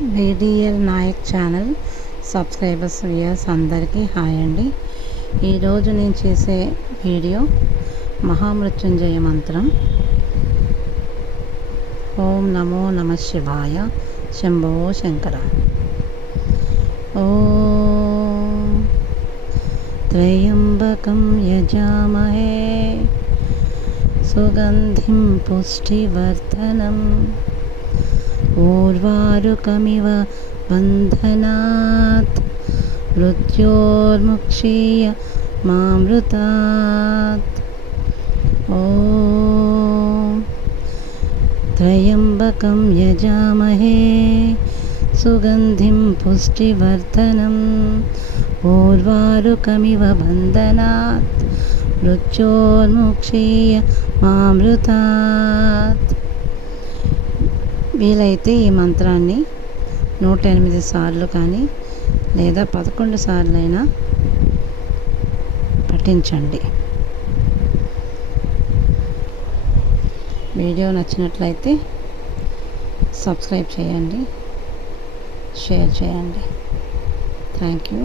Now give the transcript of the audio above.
VDL Nayak channel subscribers viewers అందరికీ hi అండి. ఈరోజు నేను చేసే వీడియో మహామృత్యుంజయ మంత్రం. ఓం నమో నమ శివాయ శంభో శంకర. ఓం త్రయంబకం యజామహే సుగంధిం పుష్టివర్ధనం ఊర్వారుకమివ బంధనాత్ మృత్యోర్ముక్షీయ మామృతాత్. ఓం త్రయంబకం యజామహే సుగంధిం పుష్టివర్ధనం ఊర్వారుకమివ బంధనాత్ మృత్యోర్ముక్షీయ మామృతాత్. వీలైతే ఈ మంత్రాన్ని 108 సార్లు కానీ లేదా 11 సార్లు అయినా పఠించండి. వీడియో నచ్చినట్లయితే సబ్స్క్రైబ్ చేయండి, షేర్ చేయండి. Thank you.